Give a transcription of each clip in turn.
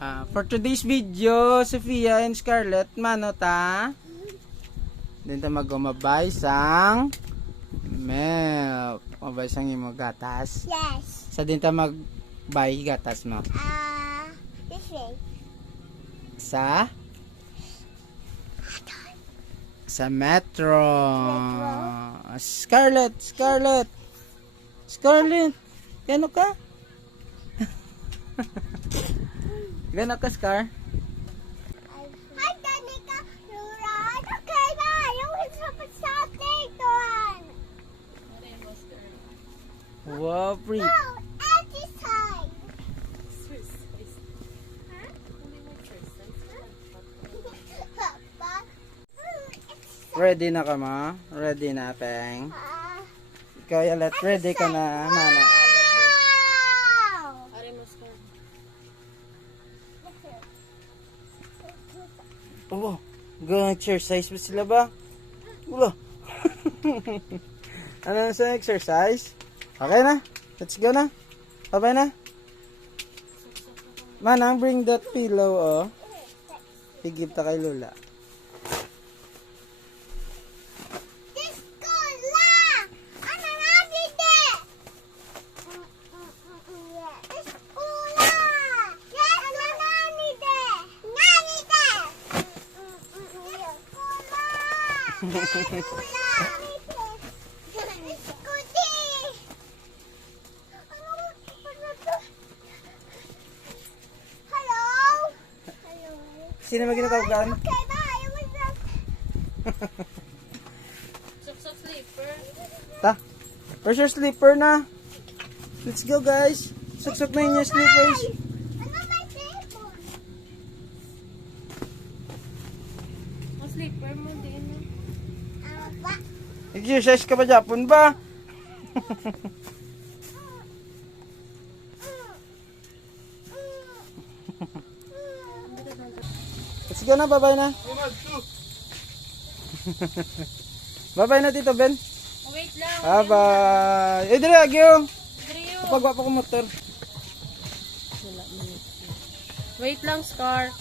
For today's video, Sophia and Scarlett, mano ta? Dito mag-umabay sang milk. Umabay sang imo gatas. Yes. Sa dito magbay gatas mo. This way. Sa Metro. Scarlett. Gano ka? Gano ka, Scar? Hi, Danica. Right? Okay, bye. You want to something on? Wow, pretty. Oh, at this time. Ready na ka, ma? Ready na, Peng? Kaya let ready ka na, mana. Oh, exercise ba sila ba? Wala. Ano sa exercise? Okay na? Let's go na. Bye na. Manang, bring that pillow, oh. Higip ta kay Lola. Sino mo ginatawagan? Okay, bye. Sok slipper. Ta. Where's your slipper na? Let's go, guys. Suksok na yung slippers. Ano my table? O slipper mo din. Ba? Exercise ka ba Japon ba? Let's go na, bye-bye na. Bye-bye na, Tito Ben. Wait lang. Bye-bye. Eh, dire, agyo. Trio. Pagwa pa ko motor. Wait lang, Scar.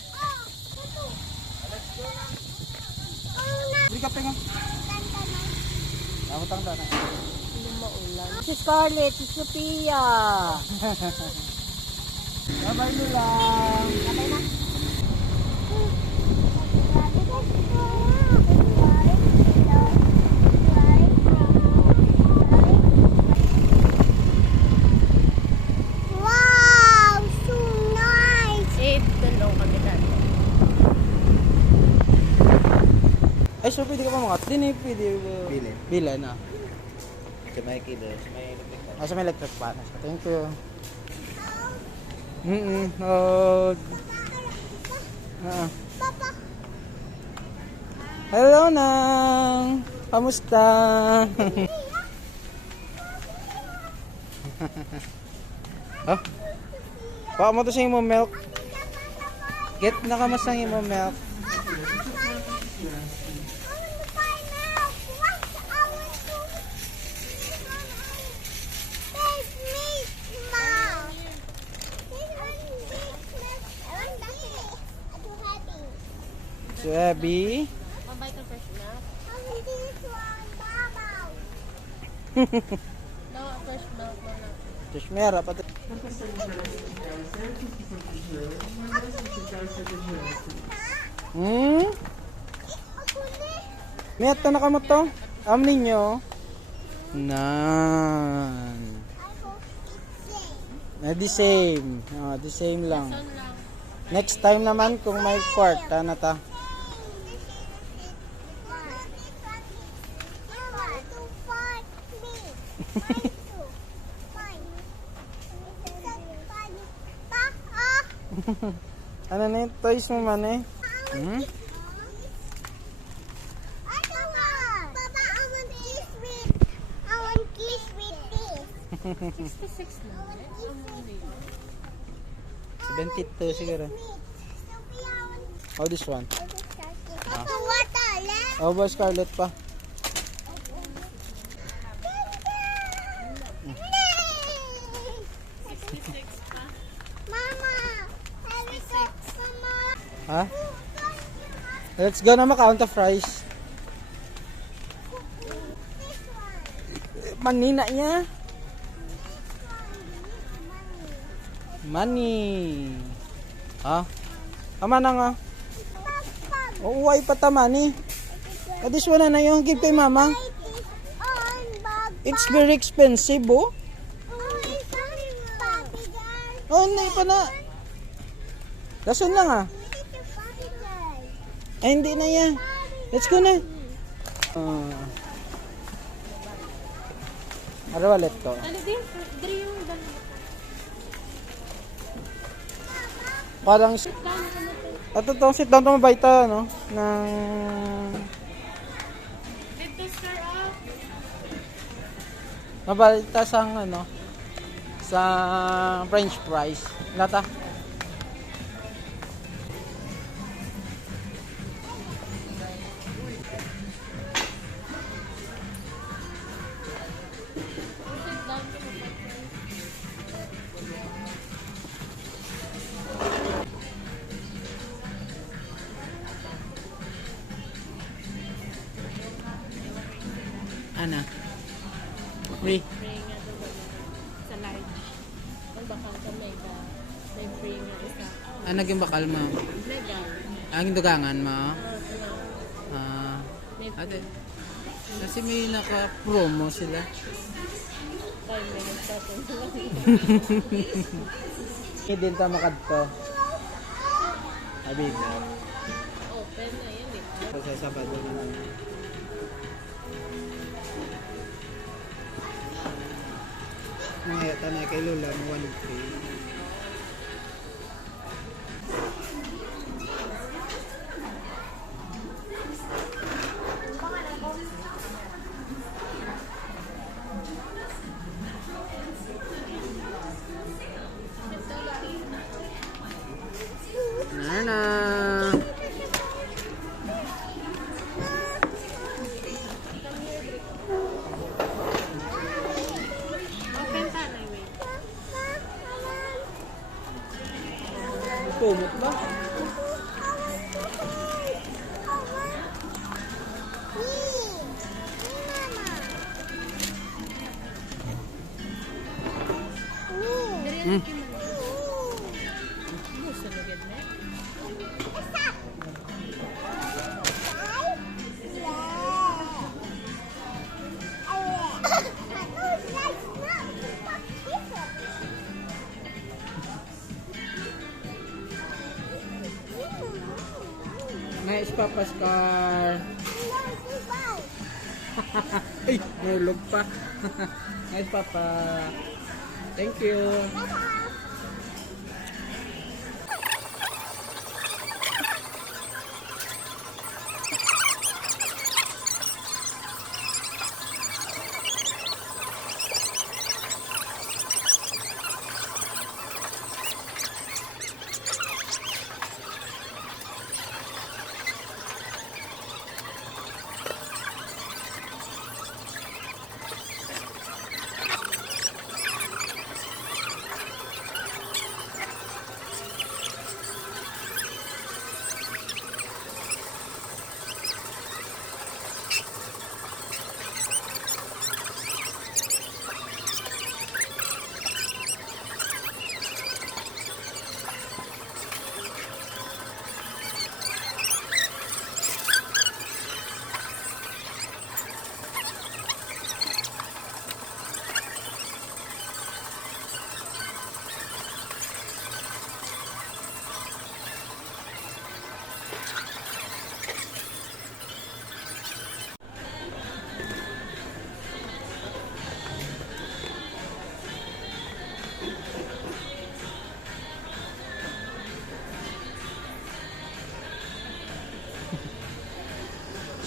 Hindi ka penga. Ako tang na. Hindi maulan. Si Scarlett, si Sophia. Bye-bye, Lula. Sabay na. Wow, so nice. Dalaw kami dati. Ay, so pwede ka pa mga din eh. Pwede. Bili. Bila na. Sa may kilo, sa may electric fan. Sa may electric pan. Thank you. Oh. Papa. Hello, Nang. Kamusta? Oh. Baka mo to sa imo milk. Get na ka mas ang imo milk. So, Abby. Mabay ka first na. No, first milk mo na. Tapos meron pati. Meto na ka mo to? Am ninyo? Nan. Na the same. Oh, the same lang. Son lang. Next time naman kung may kwarta na ta. Ano na yung toys mo man eh? Hmm? Papa, I want kiss with this. 66 lang. 72 siguro. Oh, this one. Papa, water, left. Oh, ba Scarlett pa? 66 pa. Mama, have you got Ha? Let's go na count of fries. Manina niya. Money. Ha? Tama na nga. Uway pa tama ni. Kadis wala na yung give kay mama. It's very expensive, oh. Oh, hindi pa na. Lason lang ah. Ay, hindi na yan. Let's go na. Arawalet to. Ano din? Dri yung dalawa. Parang at ito, sit down to mabayta, no? Ng... Dito, sir, ah. Mabayta sang, ano? Sa French fries. Lata. Sit down to the Ana. Free. free nga to sa large. Ang bakal sa mega. May free nga isa. Naging bakal mo? Mega. Ang dugangan mo? May Ate. Kasi may naka-promo sila. 5 minutes pa po. Hindi din ta makadto. Abig. Open na yan eh. Sa Sabado na. Mga tanay kay Lola mo 1 Nana. Open tanay, wait. Pumot ba? Diri na kiman. Gusto na gid na. Nice Papa's car. Ay, nahulog pa. Nice Papa. Thank you.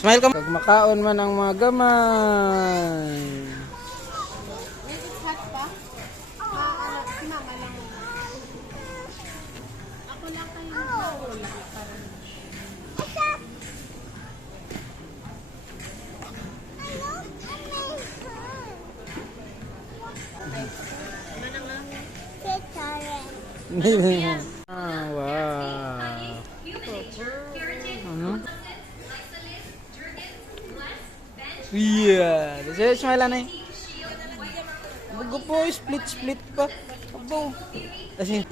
Smile ka. Pag makaon man ang mga gamay. Is it hot pa? Ano, si mama lang. Ako lang kayo wala parang Ah, wow. smile anay. Bago po, split pa. Abo. Kasi,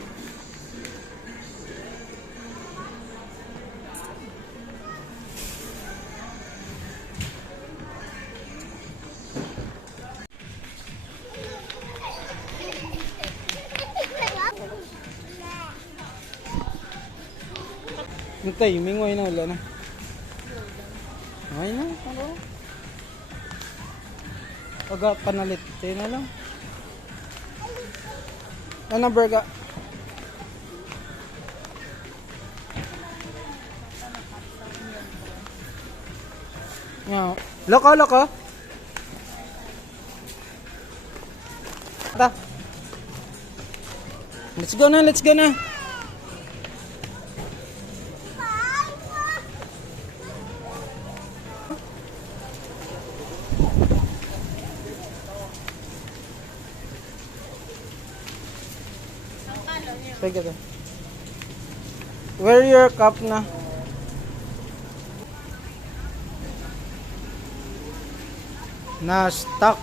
hintay, mingoy na wala na. Ay na, ano? Aga panalit, tayo na lang. Ano burga? Nga. Loko. Ta. Let's go na. Sige ka. Wear your cup na. Na-stuck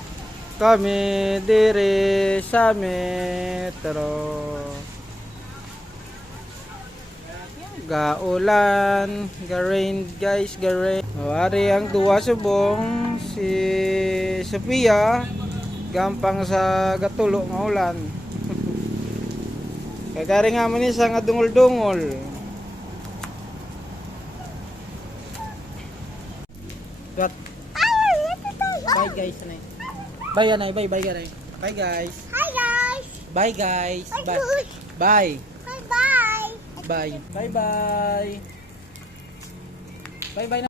kami dire sa metro. Gaulan, ga-rain guys, ga-rain. Ari ang duwa subong si Sophia gampang sa gatulo nga ulan. Kagari nga man isa nga dungol-dungol. Got. Bye guys, anay. Bye anay, bye guys. Bye guys. Hi guys. Bye guys. Bye. Bye. Bye. Bye bye. Bye. Bye bye. Bye bye.